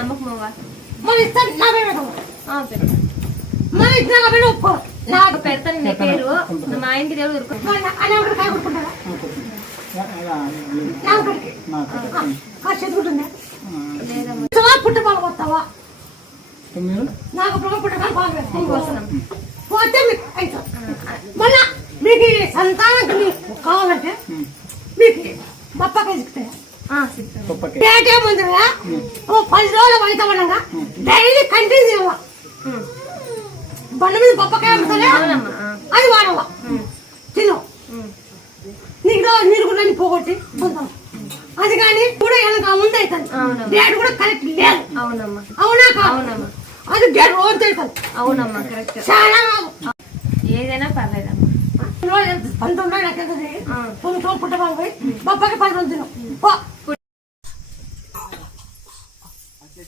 నమ్మకమవ్వ మరి ఇస్తాను నా పేరు మరి ఇద్దరు నా పేరు ఒప్పుకో నాకు పెడతాను నీ పేరు మా ఇంటి దేవుడు ఊరుకుంటారా చదువుకుంటుందా పుట్టబాలు వస్తావా నాకు పుట్టబాలు బాగా పోతే మళ్ళా మీకు సంతానానికి మీకు కావాలంటే మీకు పప్పకాయ సిక్కుతాయా పేటే ముందుగా 10 రోజులు పడతామనగా డైలీ కంటిన్యూ బండ మీద పప్పకాయ అమ్ముతానే అది వాడవా తిను నీకు కూడా పోగొట్టి పొందాం అది కానీ కూడా వెనక ముందు అవుతుంది డేట్ కూడా కరెక్ట్ లేదు అవునా కావునమ్మా అది డేట్ రోజు అవుతుంది అవునమ్మా కరెక్ట్ చాలా ఏదైనా పర్లేదమ్మా 19 పుట్టబాబు పప్పకి 10 రోజులు